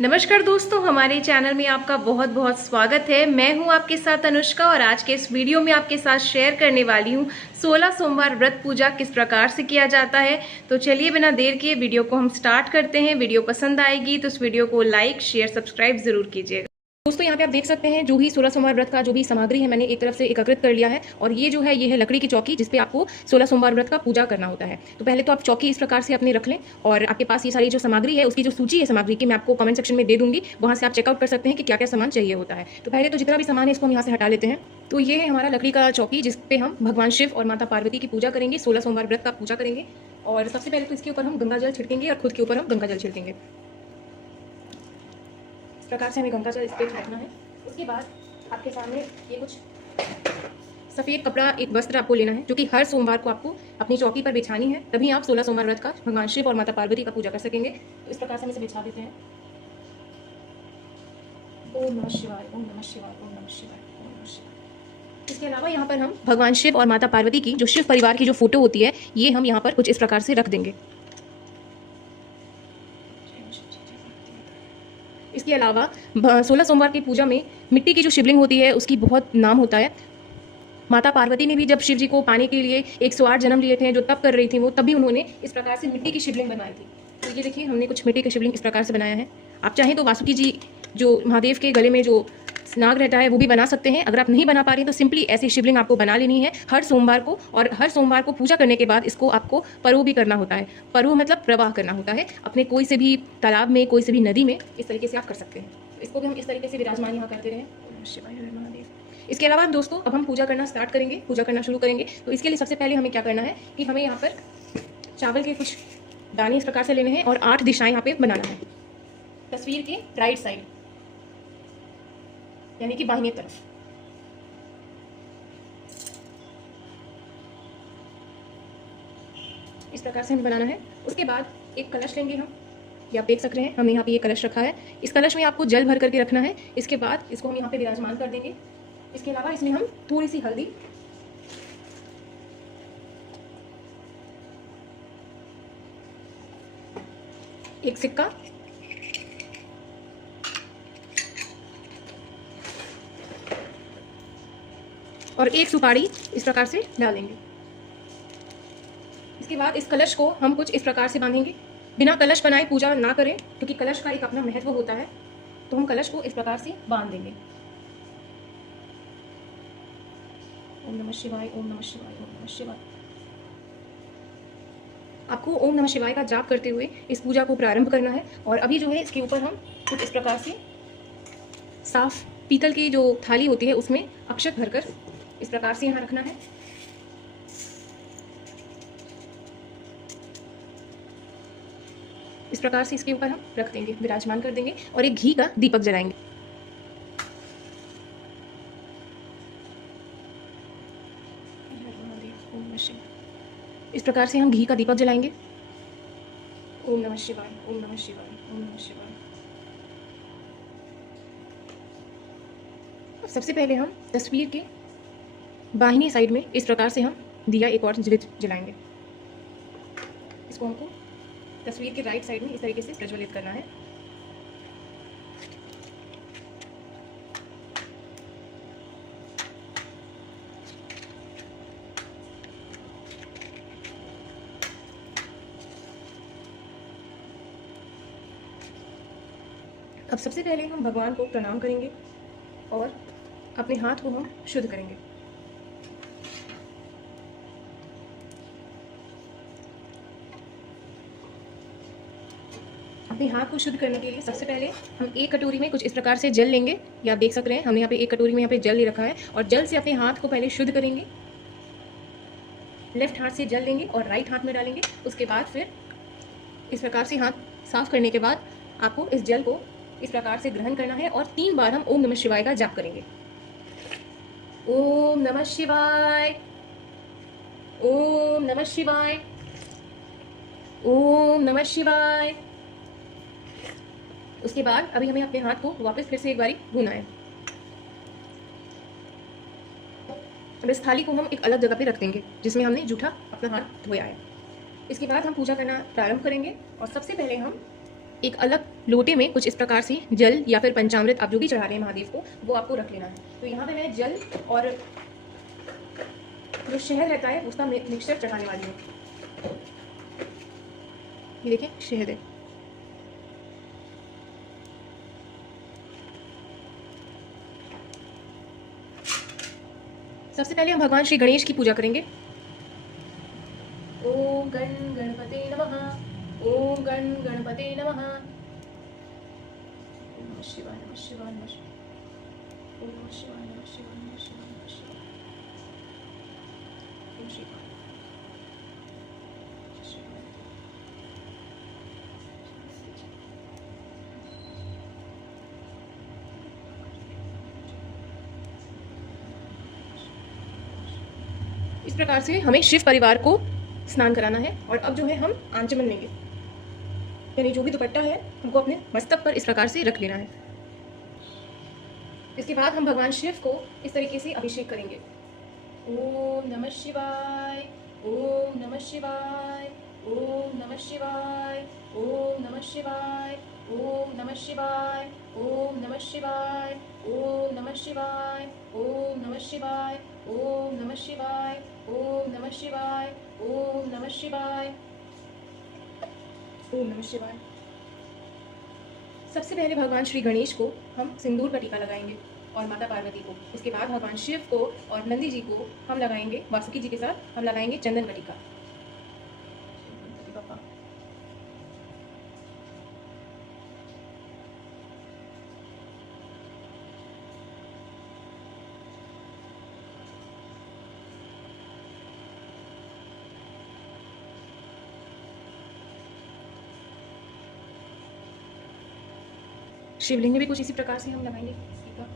नमस्कार दोस्तों, हमारे चैनल में आपका बहुत बहुत स्वागत है। मैं हूं आपके साथ अनुष्का और आज के इस वीडियो में आपके साथ शेयर करने वाली हूं 16 सोमवार व्रत पूजा किस प्रकार से किया जाता है। तो चलिए बिना देर किए वीडियो को हम स्टार्ट करते हैं। वीडियो पसंद आएगी तो इस वीडियो को लाइक शेयर सब्सक्राइब जरूर कीजिएगा। दोस्तों यहाँ पे आप देख सकते हैं जो भी 16 सोमवार व्रत का जो भी सामग्री है मैंने एक तरफ से एकत्रित कर लिया है और ये जो है ये है लकड़ी की चौकी जिसपे आपको 16 सोमवार व्रत का पूजा करना होता है। तो पहले तो आप चौकी इस प्रकार से अपने रख लें और आपके पास ये सारी जो सामग्री है उसकी जो सूची है सामग्री की मैं आपको कमेंट सेक्शन में दे दूंगी, वहाँ से आप चेकआउट कर सकते हैं कि क्या क्या सामान चाहिए होता है। तो पहले तो जितना भी सामान है इसको हम यहाँ से हटा लेते हैं। तो ये है हमारा लकड़ी का चौकी जिसपे हम भगवान शिव और माता पार्वती की पूजा करेंगे, 16 सोमवार व्रत का पूजा करेंगे। और सबसे पहले तो इसके ऊपर हम गंगा जल छिड़केंगे और खुद के ऊपर हम गंगा जल छिड़केंगे। इस प्रकार से हमें गंगा जल इस पर छिड़कना है। उसके बाद आपके सामने ये कुछ सफ़ेद कपड़ा, एक वस्त्र आपको लेना है जो कि हर सोमवार को आपको अपनी चौकी पर बिछानी है, तभी आप 16 सोमवार व्रत का भगवान शिव और माता पार्वती का पूजा कर सकेंगे। तो इस प्रकार से हम इसे बिछा देते हैं। ओम नमः शिवाय, ओम नमः शिवाय, ओम नमः शिवाय, ओम नमः शिवाय। इसके अलावा यहाँ पर हम भगवान शिव और माता पार्वती की जो शिव परिवार की जो फोटो होती है ये हम यहाँ पर कुछ इस प्रकार से रख देंगे। इसके अलावा 16 सोमवार की पूजा में मिट्टी की जो शिवलिंग होती है उसकी बहुत नाम होता है। माता पार्वती ने भी जब शिव जी को पाने के लिए 108 जन्म लिए थे, जो तप कर रही थी वो, तभी उन्होंने इस प्रकार से मिट्टी की शिवलिंग बनाई थी। तो ये देखिए हमने कुछ मिट्टी की शिवलिंग इस प्रकार से बनाया है। आप चाहें तो वासुकी जी जो महादेव के गले में जो नाग रहता है वो भी बना सकते हैं। अगर आप नहीं बना पा रही तो सिंपली ऐसी शिवलिंग आपको बना लेनी है हर सोमवार को, और हर सोमवार को पूजा करने के बाद इसको आपको परो भी करना होता है। परो मतलब प्रवाह करना होता है अपने कोई से भी तालाब में, कोई से भी नदी में, इस तरीके से आप कर सकते हैं। तो इसको भी हम इस तरीके से विराजमान यहाँ करते रहें। शिवाय हर महादेव। इसके अलावा दोस्तों अब हम पूजा करना स्टार्ट करेंगे, पूजा करना शुरू करेंगे। तो इसके लिए सबसे पहले हमें क्या करना है कि हमें यहाँ पर चावल के कुछ दाने इस प्रकार से लेने हैं और 8 दिशाएं यहाँ पे बनाना है। तस्वीर के राइट साइड यानी कि बाहिनी तरफ। इस प्रकार से हमें बनाना है। उसके बाद एक कलश लेंगे हम, ये आप देख सकते हैं हमने यहाँ पे ये कलश रखा है। इस कलश में आपको जल भर करके रखना है। इसके बाद इसको हम यहाँ पे विराजमान कर देंगे। इसके अलावा इसमें हम थोड़ी सी हल्दी, एक सिक्का और एक सुपारी इस प्रकार से डालेंगे। इसके बाद इस कलश को हम कुछ इस प्रकार से बांधेंगे। बिना कलश बनाए पूजा ना करें क्योंकि कलश का एक अपना महत्व होता है। तो हम कलश को इस प्रकार से बांध देंगे। ओम नमः शिवाय, ओम नमः शिवाय, ओम नमः शिवाय। आपको ओम नमः शिवाय का जाप करते हुए इस पूजा को प्रारंभ करना है। और अभी जो है इसके ऊपर हम कुछ इस प्रकार से साफ पीतल की जो थाली होती है उसमें अक्षत भरकर इस प्रकार से यहाँ रखना है। इस प्रकार से इसके ऊपर हम रख देंगे, विराजमान कर देंगे और एक घी का दीपक जलाएंगे। इस प्रकार से हम घी का दीपक जलाएंगे। ओम नमः शिवाय, ओम नमः शिवाय, ओम नमः शिवाय। सबसे पहले हम तस्वीर के बाहिनी साइड में इस प्रकार से हम दिया एक और जलाएंगे। इसको हमको तस्वीर के राइट साइड में इस तरीके से प्रज्वलित करना है। अब सबसे पहले हम भगवान को प्रणाम करेंगे और अपने हाथ को हम शुद्ध करेंगे। अपने हाथ को शुद्ध करने के लिए सबसे पहले हम एक कटोरी में कुछ इस प्रकार से जल लेंगे। ये आप देख सकते हैं हमने यहाँ पे एक कटोरी में यहाँ पे जल ले रखा है और जल से अपने हाथ को पहले शुद्ध करेंगे। लेफ्ट हाथ से जल लेंगे और राइट हाथ में डालेंगे। उसके बाद फिर इस प्रकार से हाथ साफ करने के बाद आपको इस जल को इस प्रकार से ग्रहण करना है और 3 बार हम ओम नमः शिवाय का जाप करेंगे। ओम नमः शिवाय, ओम नमः शिवाय, ओम नमः शिवाय। उसके बाद अभी हमें अपने हाथ को वापस फिर से एक बारी धोना है। अब इस थाली को हम एक अलग जगह पे रख देंगे जिसमें हमने जूठा अपना हाथ धोया है। इसके बाद हम पूजा करना प्रारंभ करेंगे और सबसे पहले हम एक अलग लोटे में कुछ इस प्रकार से जल या फिर पंचामृत आप जो भी चढ़ा रहे हैं महादेव को, वो आपको रख लेना है। तो यहाँ पे मैं जल और जो शहद रहता है उसका मिक्सचर चढ़ाने वाली हूँ। ये देखिए शहद है। सबसे पहले हम भगवान श्री गणेश की पूजा करेंगे। ओम गण गणपते नमः, ओम गण गणपते नमः। ओम नमः शिवाय, नमः शिवाय, नमः शिवाय। ओम नमः शिवाय, नमः शिवाय, नमः शिवाय, नमः शिवाय। ओम शिवाय। इस प्रकार से हमें शिव परिवार को स्नान कराना है। और अब जो है हम आंचमन लेंगे, यानी जो भी दुपट्टा है हमको अपने मस्तक पर इस प्रकार से रख लेना है। इसके बाद हम भगवान शिव को इस तरीके से अभिषेक करेंगे। ओम नमः शिवाय, ओम नमः शिवाय, ओम नमः शिवाय, ओम नमः शिवाय, ओम नमः शिवाय, ओम नमः शिवाय, ओम नमः शिवाय, ओम नमः शिवाय, ओम नमः शिवाय, ओम नमः शिवाय, ओम नमः शिवाय, ओम नमः शिवाय। सबसे पहले भगवान श्री गणेश को हम सिंदूर का टीका लगाएंगे और माता पार्वती को। इसके बाद भगवान शिव को और नंदी जी को हम लगाएंगे, वासुकी जी के साथ हम लगाएंगे चंदन का टीका। शिवलिंग में भी कुछ इसी प्रकार से हम लगाएंगे टीका।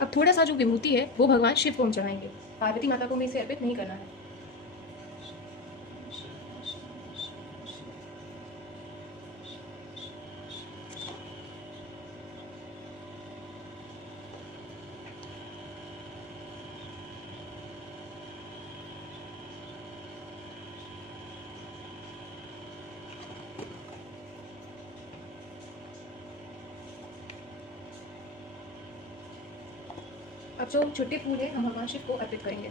अब थोड़ा सा जो विभूति है वो भगवान शिव को हम चढ़ाएंगे, पार्वती माता को हमें इसे अर्पित नहीं करना है। अब जो छोटे फूल है हम भगवान शिव को अर्पित करेंगे।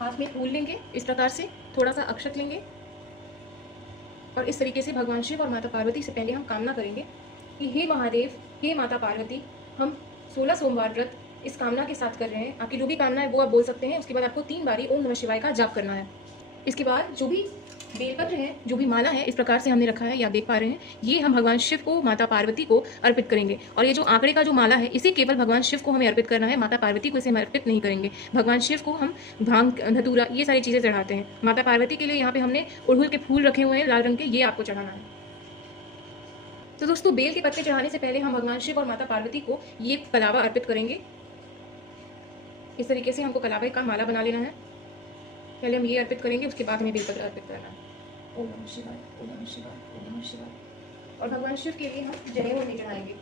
हाथ में फूल लेंगे इस प्रकार से, थोड़ा सा अक्षत लेंगे और इस तरीके से भगवान शिव और माता पार्वती से पहले हम कामना करेंगे कि हे महादेव, हे माता पार्वती, हम 16 सोमवार व्रत इस कामना के साथ कर रहे हैं। आपकी जो भी कामना है वो आप बोल सकते हैं। उसके बाद आपको 3 बारी ओम नमः शिवाय का जाप करना है। इसके बाद जो भी बेलपत्र है, जो भी माला है, इस प्रकार से हमने रखा है, या आप देख पा रहे हैं, ये हम भगवान शिव को, माता पार्वती को अर्पित करेंगे। और ये जो आंकड़े का जो माला है, इसे केवल भगवान शिव को हमें अर्पित करना है, माता पार्वती को इसे हम अर्पित नहीं करेंगे। भगवान शिव को हम भांग, धतूरा, ये सारी चीज़ें चढ़ाते हैं। माता पार्वती के लिए यहाँ पे हमने अड़हुल के फूल रखे हुए हैं लाल रंग के, ये आपको चढ़ाना है। तो दोस्तों, बेल के पत्ते चढ़ाने से पहले हम भगवान शिव और माता पार्वती को ये कलावा अर्पित करेंगे। इस तरीके से हमको कलावे का माला बना लेना है। पहले हम ये अर्पित करेंगे, उसके बाद हमें बेलपत्र अर्पित करना है। ओम नमः शिवाय, ओम नमः शिवाय, ओम नमः शिवाय। और भगवान शिव के लिए हम जनेऊ नहीं चढ़ाएंगे।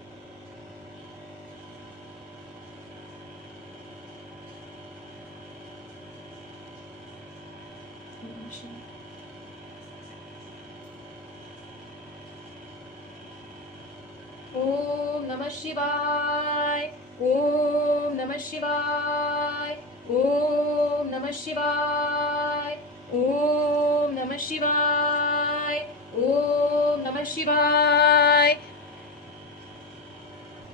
ओम नमः शिवाय, ओम नमः शिवाय, ओम नमः शिवाय, ओम नमः शिवाय, ओम नमः शिवाय।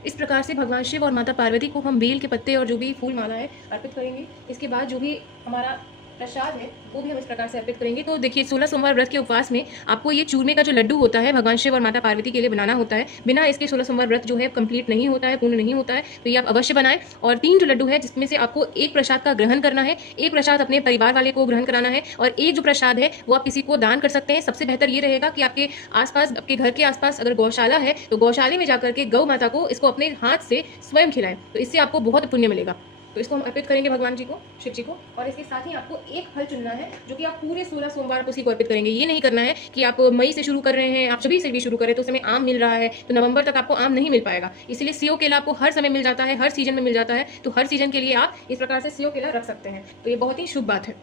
इस प्रकार से भगवान शिव और माता पार्वती को हम बेल के पत्ते और जो भी फूल माला है अर्पित करेंगे। इसके बाद जो भी हमारा प्रसाद है वो भी हम इस प्रकार से अर्पित करेंगे। तो देखिए 16 सोमवार व्रत के उपवास में आपको ये चूरमे का जो लड्डू होता है भगवान शिव और माता पार्वती के लिए बनाना होता है। बिना इसके 16 सोमवार व्रत जो है कंप्लीट नहीं होता है, पूर्ण नहीं होता है। तो ये आप अवश्य बनाएं। और 3 जो लड्डू है जिसमें से आपको एक प्रसाद का ग्रहण करना है, एक प्रसाद अपने परिवार वाले को ग्रहण कराना है और एक जो प्रसाद है वो आप किसी को दान कर सकते हैं। सबसे बेहतर ये रहेगा कि आपके आसपास, आपके घर के आसपास अगर गौशाला है तो गौशाले में जाकर के गौ माता को इसको अपने हाथ से स्वयं खिलाएं, तो इससे आपको बहुत पुण्य मिलेगा। तो इसको हम अर्पित करेंगे भगवान जी को, शिव जी को। और इसके साथ ही आपको एक फल चुनना है जो कि आप पूरे 16 सोमवार को उसी को अर्पित करेंगे। ये नहीं करना है कि आप मई से शुरू कर रहे हैं, आप सभी से भी शुरू करें तो उसमें आम मिल रहा है तो नवंबर तक आपको आम नहीं मिल पाएगा। इसलिए सेव केला आपको हर समय मिल जाता है, हर सीजन में मिल जाता है। तो हर सीजन के लिए आप इस प्रकार से सेव केला रख सकते हैं। तो ये बहुत ही शुभ बात है।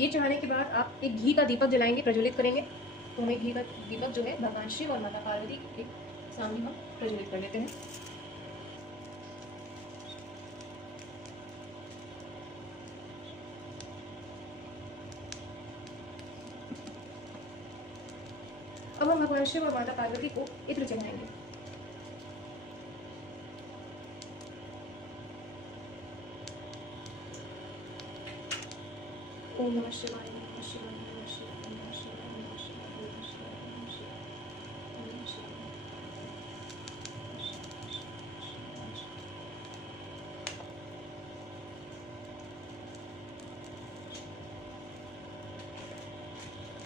ये चढ़ाने के बाद आप एक घी का दीपक जलाएंगे, प्रज्वलित करेंगे। तो हमें घी का दीपक जो है भगवान शिव और माता पार्वती के सामने हम प्रज्वलित कर लेते हैं। अब हम भगवान शिव और माता पार्वती को इत्र चढ़ाएंगे। ओम नमः शिवाय, नमः शिवाय, नमः शिवाय, नमः शिवाय, नमः शिवाय, नमः शिवाय, नमः शिवाय, नमः शिवाय।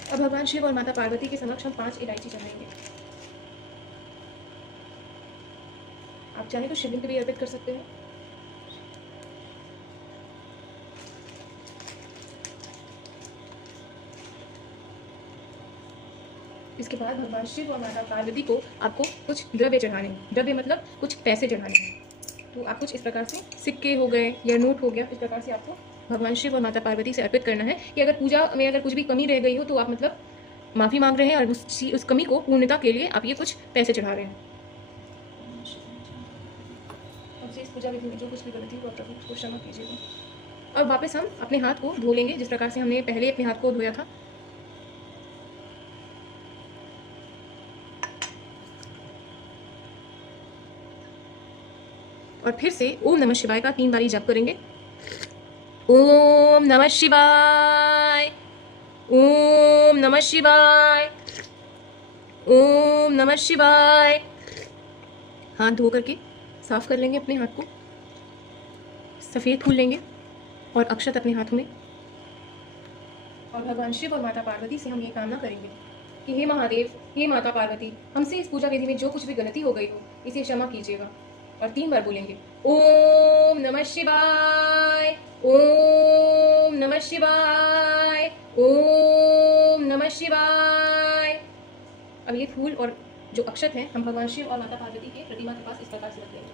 अब भगवान शिव और माता पार्वती के समक्ष हम 5 इलायची चढ़ाएंगे। आप चाहे तो शिवलिंग पे भी अर्पित कर सकते हैं। इसके बाद भगवान शिव और माता पार्वती को आपको कुछ द्रव्य चढ़ाने हैं। द्रव्य मतलब कुछ पैसे चढ़ाने हैं। तो आप कुछ इस प्रकार से सिक्के हो गए या नोट हो गया, इस प्रकार से आपको भगवान शिव और माता पार्वती से अर्पित करना है कि अगर पूजा में अगर कुछ भी कमी रह गई हो तो आप मतलब माफ़ी मांग रहे हैं और उस कमी को पूर्णता के लिए आप ये कुछ पैसे चढ़ा रहे हैं। आपसे इस पूजा विधि में जो कुछ भी गलती हो आप प्रभु उसको क्षमा कीजिएगा। और वापस हम अपने हाथ को धो लेंगे जिस प्रकार से हमने पहले अपने हाथ को धोया था। और फिर से ओम नमः शिवाय का 3 बारी जप करेंगे। ओम नमः शिवाय, ओम नमः शिवाय, ओम नमः शिवाय। हाथ धो करके साफ कर लेंगे अपने हाथ को, सफ़ेद फूल लेंगे और अक्षत अपने हाथों में। और भगवान शिव और माता पार्वती से हम ये कामना करेंगे कि हे महादेव, हे माता पार्वती, हमसे इस पूजा विधि में जो कुछ भी गलती हो गई हो इसे क्षमा कीजिएगा। और 3 बार बोलेंगे ओम नमः शिवाय, ओम नमः शिवाय, ओम नमः शिवाय। अब ये फूल और जो अक्षत हैं हम भगवान शिव और माता पार्वती के प्रतिमा के पास इस प्रकार से रख देंगे।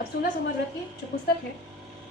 अब 16 सोमवार व्रत की जो पुस्तक है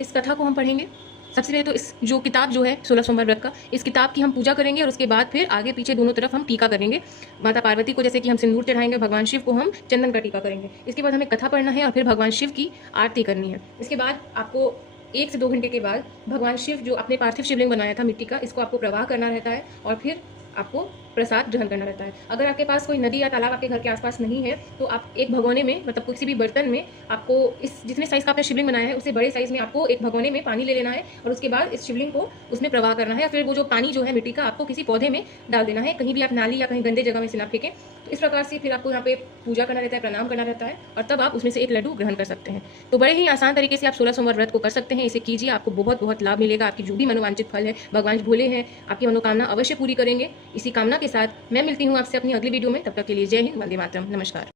इस कथा को हम पढ़ेंगे। सबसे पहले तो इस जो किताब जो है 16 सोमवार व्रत का, इस किताब की हम पूजा करेंगे और उसके बाद फिर आगे पीछे दोनों तरफ हम टीका करेंगे। माता पार्वती को जैसे कि हम सिंदूर चढ़ाएंगे, भगवान शिव को हम चंदन का टीका करेंगे। इसके बाद हमें कथा पढ़ना है और फिर भगवान शिव की आरती करनी है। इसके बाद आपको 1 से 2 घंटे के बाद भगवान शिव जो अपने पार्थिव शिवलिंग बनाया था मिट्टी का, इसको आपको प्रवाह करना रहता है और फिर आपको प्रसाद ग्रहण करना रहता है। अगर आपके पास कोई नदी या तालाब आपके घर के आसपास नहीं है तो आप एक भगोने में, मतलब किसी भी बर्तन में, आपको इस जितने साइज़ का आपने शिवलिंग बनाया है उससे बड़े साइज़ में आपको एक भगोने में पानी ले लेना है और उसके बाद इस शिवलिंग को उसमें प्रवाह करना है। या फिर वो जो पानी जो है मिट्टी का आपको किसी पौधे में डाल देना है। कहीं भी आप नाली या कहीं गंदे जगह में से ना फेंकें। तो इस प्रकार से फिर आपको यहाँ पे पूजा करना रहता है, प्रणाम करना रहता है और तब आप उसमें से एक लड्डू ग्रहण कर सकते हैं। तो बड़े ही आसान तरीके से आप 16 सोमवार व्रत को कर सकते हैं। इसे कीजिए, आपको बहुत बहुत लाभ मिलेगा। आपकी जो भी मनोवांछित फल है, भगवान भोले हैं, आपकी मनोकामना अवश्य पूरी करेंगे। इसी कामना के साथ मैं मिलती हूँ आपसे अपनी अगली वीडियो में। तब तक के लिए जय हिंद, वंदे मातरम, नमस्कार।